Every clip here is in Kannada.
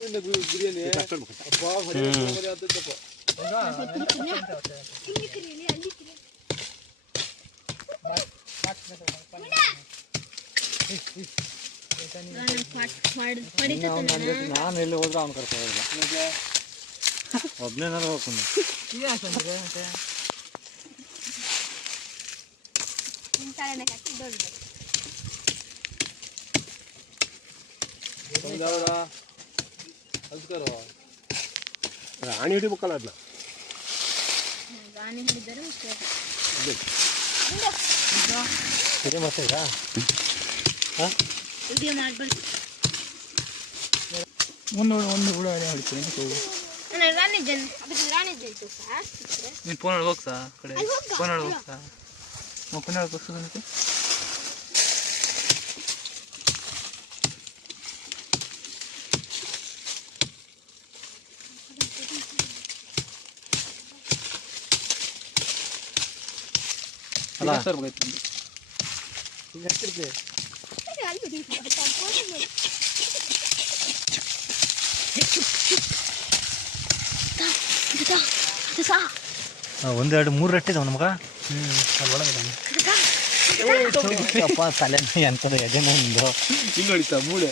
ಬಿರಿಯಾನಿ ನಾನು ಎಲ್ಲಿ ಹೋದ್ರೆ ಅವ್ನು ಕರ್ಕೊಳ್ಳೋದಿಲ್ಲ ಒಬ್ಬನೇ ನಾನು ಹೋಗ್ಕೊಂಡು ರಾಣಿ ಹಿಡಿಬೇಕಲ್ಲ ಅದನ್ನ ರಾಣಿ ಹಿಡಿದರೆ ಇದೇ ಮಾಡ್ತೀರಾ ವಿಡಿಯೋ ಮಾಡ್ಬಿಡಿ ಒಂದು ಹುಳ ಹೊಡಿತೀನಿ ನೀನು ಫೋನ್ ಒಳಗೆ ಹೋಗ್ತಾ ಕಡೆ ಫೋನ್ ಒಳಗೆ ಹೋಗ್ತಾ ಫೋನ್ ಒಳಗೆ ಹೋಗ್ತದೆ ಅಲ್ಲ ಸರ್ ಈಗ ಹತ್ತಿರ್ತೆ ಒಂದೆರಡು ಮೂರು ರಟ್ಟೆ ಇದಾವ ನಮಗ ಅಲ್ಲಿ ಒಳಗಪ್ಪ ತಲೆ ಎಂಥದ್ದು ಎದೆ ಒಂದು ಹಿಂಗೆ ಹೊಡಿತಾ ಮೂಳೆ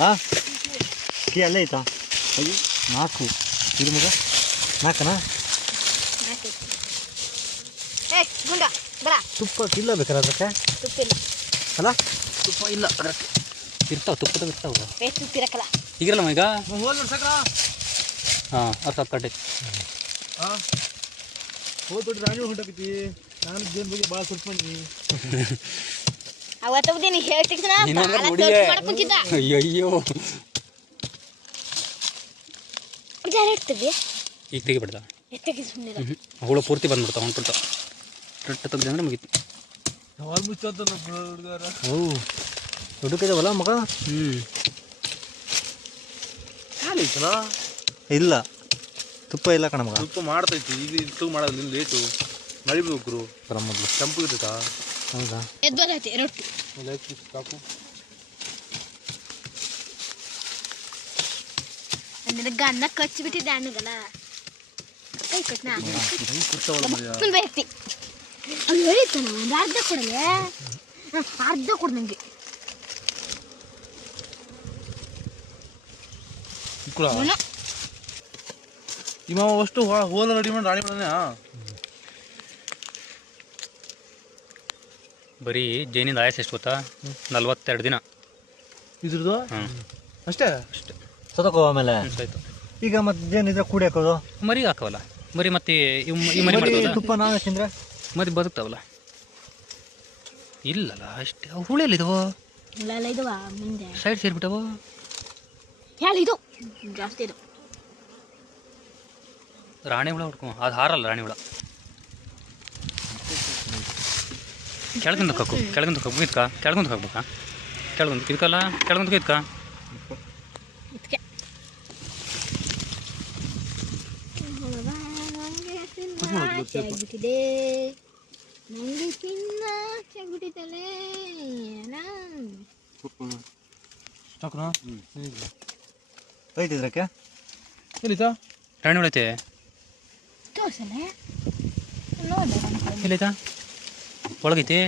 ಹಾಂ ಕೀ ಅಲ್ಲೇ ಐತಾ ಅಯ್ಯೋ 4 ಇದು ಮಗ 4ನಾ ತುಪ್ಪ ಇಲ್ಲ ಬೇಕಾರೆ ಅದಕ್ಕೆ ಅಲ್ಲ ತುಪ್ಪ ಇಲ್ಲ ಅದಕ್ಕೆ ಇರ್ತಾವೆ ತುಪ್ಪದಾಗ ಇರ್ತಾವೆ ಈಗಿರಲ್ಲ ಈಗ ಹಾಂ ಅದು ಸ್ವಲ್ಪ ಕಟ್ಟೈತಿ ಹಾಂ ಹೋಗ್ಬಿಟ್ಟು ರಾಣಿ ಹೊಂಟೋಗೈತಿ ನಾನು ದೇವ್ರ ಬಗ್ಗೆ ಭಾಳ ಸ್ವಲ್ಪ ಅಯ್ಯೋ ಈಗ ತೆಗಿಬಿಡ್ದ ಹುಳ ಪೂರ್ತಿ ಬಂದ್ಬಿಡ್ತಾವ ಹೊಂಟ್ಬಿಡ್ತಾವ ರೊಟ್ಟ ತೆಗ್ದು ಅಂದ್ರೆ ಮುಗೀತು ಹೌ ಹುಡುಕಿದಾವಲ್ಲ ಮಗ ಇಲ್ಲ ತುಪ್ಪ ಇಲ್ಲ ಕಣ ಮಗ ತುಪ್ಪ ಮಾಡ್ತೈತಿ ಈಗ ತುಪ್ಪ ಮಾಡೋದು ಲೇಟು ಮಳಿ ಬೇಕು ಮೊದಲು ಕೆಂಪು ಇರ್ತೈತಾ ಹೌದಾ ಕಾಕು ಗನ್ನ ಕಚ್ಚಿಬಿಟ್ಟಿದ್ದೆ ಅನ್ನಗಲ್ಲ ಕೈ ಕಟ್ನ ಅದು ಹೇಳಿತಾನ ಒಂದು ಅರ್ಧ ಕೊಡಲೆ ಅರ್ಧ ಕೊಡು ನನಗೆ ಇವ ಅಷ್ಟು ಹೋಲ ರೆಡಿ ಮಾಡಿ ರಾಣಿ ಮಾಡೋಣ ಬರೀ ಜೈನಿಂದ ಆಯಸ್ ಎಷ್ಟು ಗೊತ್ತಾ 42 ದಿನ ಇದ್ರದ್ದು ಅಷ್ಟೇ ಅಷ್ಟೇ ಸತಕೋ ಆಮೇಲೆ ಆಯ್ತು ಈಗ ಮತ್ತೆ ಜೇನಿದ್ರೆ ಕೂಡಿ ಹಾಕೋದು ಮರಿ ಹಾಕವಲ್ಲ ಮರಿ ಮತ್ತೆ ಈ ಮರಿ ಮಾಡ್ತಾವಲ್ಲ ತುಪ್ಪ ನಾವೇ ತಿಂದ್ರೆ ಮರಿ ಬದುಕ್ತಾವಲ್ಲ ಇಲ್ಲಲ್ಲ ಅಷ್ಟೇ ಅವು ಹುಳಿಯಲ್ಲಿದವು ಇದುವ ಮುಂದೆ ಸೈಡ್ ಸೇರಿಬಿಟ್ಟವು ಇದು ಜಾಸ್ತಿ ಇದು ರಾಣಿ ಹುಳ ಹುಡ್ಕೊ ಅದು ಹಾರಲ್ಲ ರಾಣಿ ಹುಳ ಕೆಳಗಿಂದ ಕಕ್ಕು ಇದಕ್ಕ ಕೆಳಗೊಂದು ಹಾಕ್ಬೇಕಾ ಕೆಳಗೊಂದು ಇದಕ್ಕಲ್ಲ ಕೆಳಗೊಂದು ಇದಕ್ಕ ನಂಗೆ ತಿನ್ನ ಚೆಗ್ಬಿಟ್ಟಿದ್ದಲೇ ಐತಿದ್ರಕ್ಕೆ ಎಲ್ಲಿತಾ ರಾಣಿ ಹುಳ ಐತೆ ತೋರ್ಸಲ್ಲ ಎಲ್ಲೈತಾ ಒಳಗೈತಿ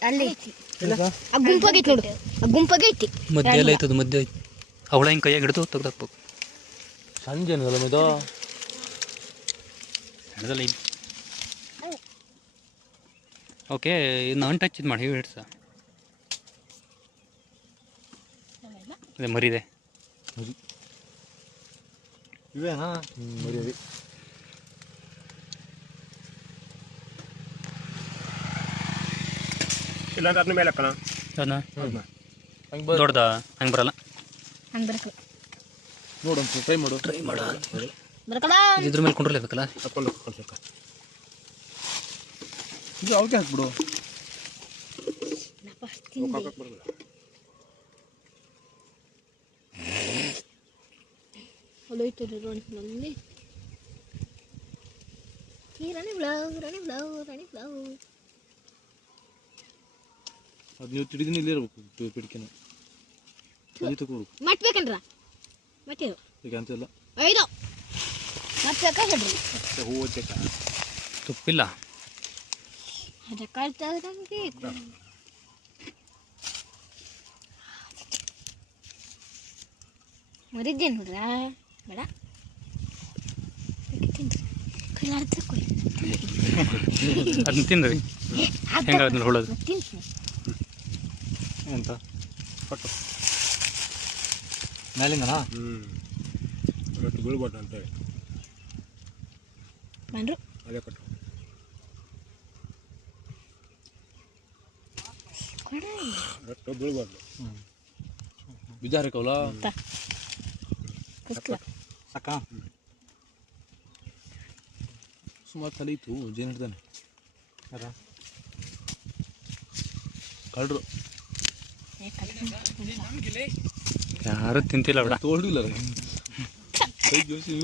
ಅಲ್ಲಿ ಆ ಗುಂಪಾಗೈತಿ ನೋಡು ಆ ಗುಂಪಾಗೈತಿ ಮಧ್ಯೆ ಎಲ್ಲ ಐತದು ಮಧ್ಯೆ ಐತಿ ಅವಳ ಹಿಂಗೆ ಕೈಯಾಗಿ ಹಿಡಿದು ತೆಗ್ದಾಕ್ಬೇಕು ಸಂಜೆ ಇದು ಹಿಡ್ದಲ್ಲ ಇಲ್ಲಿ ಓಕೆ ಇದನ್ನ ಅಂಟಚ್ ಇದು ಮಾಡಿ ಹಿಡ್ಸ ಅದೇ ಮರಿದೆ ಇವೇನಾ ಮರಿ ಇಲ್ಲ ಅಂತ ಅದ್ರ ಮೇಲೆ ಹಾಕೋಣ ಅದನ್ನ ದೊಡ್ಡದ ಹಂಗೆ ಬರಲ್ಲ ಹಂಗೆ ಬರಕ ನೋಡು ಟ್ರೈ ಮಾಡು ಬರಕಲ್ಲ ಇದ್ರ ಮೇಲೆ ಕೊಂಡ್ರಲೇಬೇಕಲ್ಲ ಹಾಕೊಂಡು ಇದು ಅವಕ್ಕೆ ಹಾಕ್ಬಿಡು ಹೊಲೋಯ್ತು ನಲ್ಲಿ ರಾಣಿ ಬ್ಲೌ ಅದು ನೀವು ತಿಡಿದಿನ ಇಲ್ಲೇ ಇರ್ಬೇಕು ಪಿಡಿಕೆನ ಮಟ್ ಬೇಕನ್ರ ಮತ್ತಿರು ಈಗ ಅಂತಿಲ್ಲ 5 ಮತ್ತೆ ಬೇಕಾ ಹೇಳ್ರಿ ಹೂವು ಚೆಕ್ಕ ತುಪ್ಪಿಲ್ಲ ಅದ ಕಳ್ತದಂಗೆ ಮರಿದ್ದೇನು ನೋಡ್ರ ಬೇಡ ಕೈಲಾಡ್ತ ಕೊಡಿ ಅದನ್ನ ತಿಂದ್ರಿ ಹೆಂಗಾದ್ರೆ ಹೊಳೋದು ಎಂತ ಕಟ್ಟು ಮೇಲಿಂದನಾ ಇವತ್ತು ಬೀಳ್ಬಾರ್ದು ಅಂತ ಬಂದ್ರು ಅದೇ ಕಟ್ಟು ಕೊಡ ರೊಟ್ಟ ಬೀಳ್ಬಾರ್ದು ಬಿಜಾರಿಕವಲ್ಲ ಕಸ್ಲ ಸಾಕ ಸುಮಾರು ತಲೆ ಇತ್ತು ಜೇನು ಹಿಡ್ದಾನೆ ಕಳ್ರು ಯಾರು ತಿಂತಿಲ್ಲ ಬಿಡ ತೋಳಿಲ್ಲ ಕೈ ಜೋಡಿಸಿ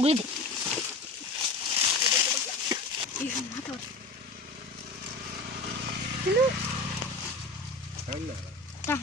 ಉಳಿದೆ ಅಲ್ಲ ತಾ